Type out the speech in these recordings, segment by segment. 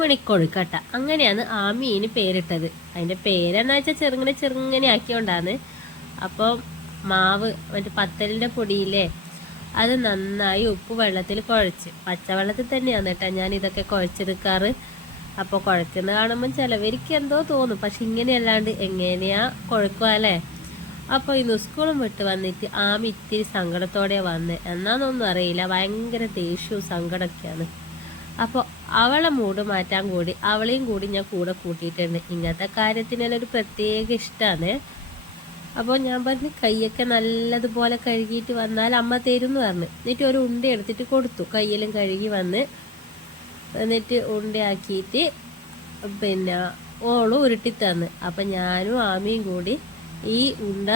അരമണിക്കൊഴുക്കട്ട അങ്ങനെയാണ് ആ മീന് പേരിട്ടത്. അതിന്റെ പേരെന്ന് വെച്ചാൽ ചെറുങ്ങനെ ചെറുങ്ങനെ ആക്കിയോണ്ടാണ് അപ്പോൾ മാവ് മറ്റേ പത്തലിന്റെ പൊടിയില്ലേ അത് നന്നായി ഉപ്പ് വെള്ളത്തിൽ കുഴച്ച്. പച്ചവെള്ളത്തിൽ തന്നെയാണ് കേട്ടോ ഞാൻ ഇതൊക്കെ കുഴച്ചെടുക്കാറ്. അപ്പോൾ കുഴക്കുന്ന കാണുമ്പോൾ ചിലവർക്ക് എന്തോ തോന്നും. പക്ഷെ ഇങ്ങനെയല്ലാണ്ട് എങ്ങനെയാ കുഴക്കുക അല്ലേ? അപ്പോൾ ഇന്ന് സ്കൂളും വിട്ട് വന്നിട്ട് ആമി ഇത്തിരി സങ്കടത്തോടെ വന്ന്. എന്നാന്നൊന്നും അറിയില്ല. ഭയങ്കര ദേഷ്യവും സങ്കടമൊക്കെയാണ്. അപ്പോൾ അവളെ മൂട് മാറ്റാൻ കൂടി അവളെയും കൂടി ഞാൻ കൂടെ കൂട്ടിയിട്ടുണ്ട്. ഇങ്ങനത്തെ കാര്യത്തിനെല്ലാം ഒരു പ്രത്യേക ഇഷ്ടമാണ് അപ്പോൾ ഞാൻ പറഞ്ഞു കൈയൊക്കെ നല്ലതുപോലെ കഴുകിയിട്ട് വന്നാൽ അമ്മ തരും എന്ന് പറഞ്ഞു. എന്നിട്ട് ഒരു ഉണ്ട എടുത്തിട്ട് കൊടുത്തു. കയ്യിലും കഴുകി വന്ന് എന്നിട്ട് ഉണ്ടയാക്കിയിട്ട് പിന്നെ ഓളും ഉരുട്ടി തന്ന്. അപ്പം ഞാനും ആമിയും കൂടി ഈ ഉണ്ട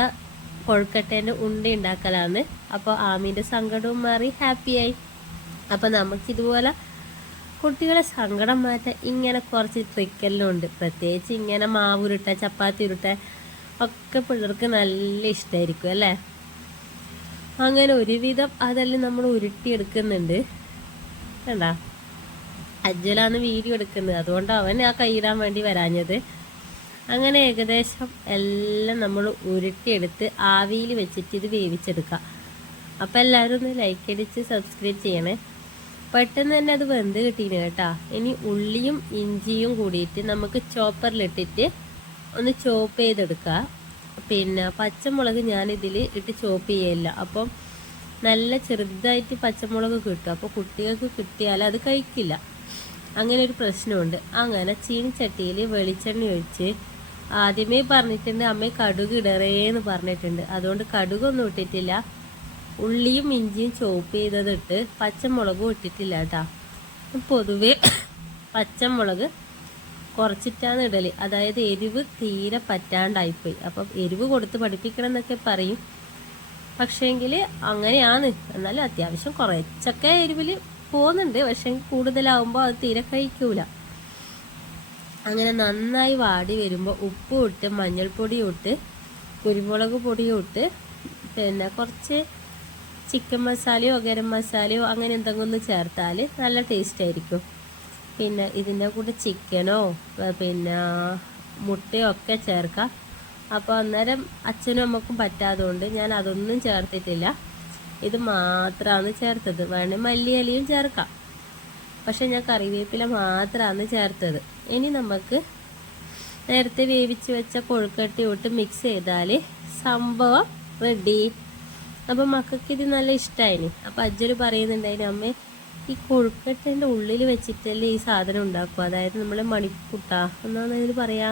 കൊഴുക്കട്ടേന്റെ ഉണ്ട ഉണ്ടാക്കലാണ് അപ്പോൾ ആമീന്റെ സങ്കടവും മാറി ഹാപ്പിയായി അപ്പം നമുക്കിതുപോലെ കുട്ടികളെ സങ്കടം മാറ്റാൻ ഇങ്ങനെ കുറച്ച് ട്രിക്കെല്ലാം ഉണ്ട് പ്രത്യേകിച്ച് ഇങ്ങനെ മാവ് ഉരുട്ട ചപ്പാത്തി ഉരുട്ട ഒക്കെ പിള്ളേർക്ക് നല്ല ഇഷ്ടമായിരിക്കും അല്ലേ? അങ്ങനെ ഒരുവിധം അതെല്ലാം നമ്മൾ ഉരുട്ടിയെടുക്കുന്നുണ്ട്. കണ്ടാ? അജ്വലാന്ന് വീഡിയോ എടുക്കുന്നത്. അതുകൊണ്ട് അവൻ ആ കൈയിടാൻ വേണ്ടി വരാഞ്ഞത്. അങ്ങനെ ഏകദേശം എല്ലാം നമ്മൾ ഉരുട്ടിയെടുത്ത് ആവിയിൽ വെച്ചിട്ട് ഇത് വേവിച്ചെടുക്കാം. അപ്പം എല്ലാവരും ഒന്ന് ലൈക്ക് അടിച്ച് സബ്സ്ക്രൈബ് ചെയ്യണേ. പെട്ടെന്ന് തന്നെ അത് വെന്ത് കിട്ടീന് കേട്ടാ. ഇനി ഉള്ളിയും ഇഞ്ചിയും കൂടിയിട്ട് നമുക്ക് ചോപ്പറിലിട്ടിട്ട് ഒന്ന് ചോപ്പ് ചെയ്തെടുക്കുക പിന്നെ പച്ചമുളക് ഞാൻ ഇതിൽ ഇട്ട് ചോപ്പ് ചെയ്യില്ല അപ്പം നല്ല ചെറുതായിട്ട് പച്ചമുളക് കിട്ടും. അപ്പോൾ കുട്ടികൾക്ക് കിട്ടിയാൽ അത് കഴിക്കില്ല. അങ്ങനെ ഒരു പ്രശ്നമുണ്ട്. അങ്ങനെ ചീനിച്ചട്ടിയിൽ വെളിച്ചെണ്ണ ഒഴിച്ച് ആദ്യമേ പറഞ്ഞിട്ടുണ്ട് അമ്മ കടുക് ഇടറേന്ന് പറഞ്ഞിട്ടുണ്ട്. അതുകൊണ്ട് കടുകൊന്നും ഇട്ടിട്ടില്ല. ഉള്ളിയും ഇഞ്ചിയും ചോപ്പ് ചെയ്തതിട്ട് പച്ചമുളകും ഇട്ടിട്ടില്ല കേട്ടാ പൊതുവെ പച്ചമുളക് കുറച്ചിട്ടാണ് ഇടൽ. അതായത് എരിവ് തീരെ പറ്റാണ്ടായിപ്പോയി. അപ്പം എരിവ് കൊടുത്ത് പഠിപ്പിക്കണം എന്നൊക്കെ പറയും. പക്ഷേങ്കിൽ അങ്ങനെയാണ്. എന്നാലും അത്യാവശ്യം കുറച്ചൊക്കെ എരിവിൽ പോകുന്നുണ്ട് പക്ഷെ കൂടുതലാവുമ്പോൾ അത് തീരെ കഴിക്കൂല. അങ്ങനെ നന്നായി വാടി വരുമ്പോൾ ഉപ്പും ഇട്ട് മഞ്ഞൾപ്പൊടിയും ഇട്ട് കുരുമുളക് പൊടിയും ഇട്ട് പിന്നെ കുറച്ച് ചിക്കൻ മസാലയോ ഗരം മസാലയോ അങ്ങനെ എന്തെങ്കിലും ഒന്ന് ചേർത്താൽ നല്ല ടേസ്റ്റ് ആയിരിക്കും. പിന്നെ ഇതിന്റെ കൂടെ ചിക്കനോ പിന്നെ മുട്ടയോ ഒക്കെ ചേർക്കാം. അപ്പോൾ അന്നേരം അച്ഛനും അമ്മക്കും പറ്റാത്തതുകൊണ്ട് ഞാൻ അതൊന്നും ചേർത്തിട്ടില്ല. ഇത് മാത്രമാണ് ചേർത്തത്. വേണേൽ മല്ലിയിലയും ചേർക്കാം. പക്ഷെ ഞാൻ കറിവേപ്പില മാത്രമാണ് ചേർത്തത്. ഇനി നമുക്ക് നേരത്തെ വേവിച്ച് വെച്ച കൊഴുക്കട്ടി ഇട്ട് മിക്സ് ചെയ്താൽ സംഭവം റെഡി അപ്പം മക്കൾക്ക് ഇത് നല്ല ഇഷ്ടമായിന് അപ്പം അജ്ജൽ പറയുന്നുണ്ടായിന് അമ്മേ ഈ കൊഴുക്കട്ടേന്റെ ഉള്ളിൽ വെച്ചിട്ടല്ലേ ഈ സാധനം ഉണ്ടാക്കുക അതായത് നമ്മളെ മണിക്കുട്ട എന്നാണ് അതിൽ പറയാ?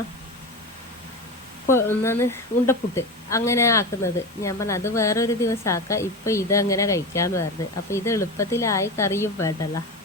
ഒന്നാണ് ഉണ്ടപ്പുട്ട്. അങ്ങനെ ആക്കുന്നത്. ഞാൻ പറഞ്ഞു അത് വേറൊരു ദിവസം ആക്കാം ഇപ്പം ഇത് അങ്ങനെ പറഞ്ഞത് പറഞ്ഞു. അപ്പം ഇത് എളുപ്പത്തിലായി കറിയും വേണ്ടല്ലോ.